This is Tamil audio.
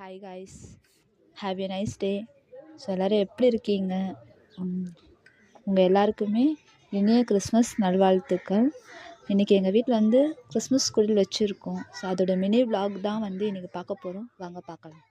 Hi guys, have a nice day. So எல்லோரும் எப்படி இருக்கீங்க? உங்கள் எல்லாருக்குமே இனிய கிறிஸ்மஸ் நல்வாழ்த்துக்கள். இன்றைக்கி எங்கள் வீட்டில் வந்து கிறிஸ்மஸ் குடில் வச்சுருக்கோம். ஸோ அதோட மினி vlog தான் வந்து இன்றைக்கி பார்க்க போகிறோம். வாங்க பார்க்கலாம்.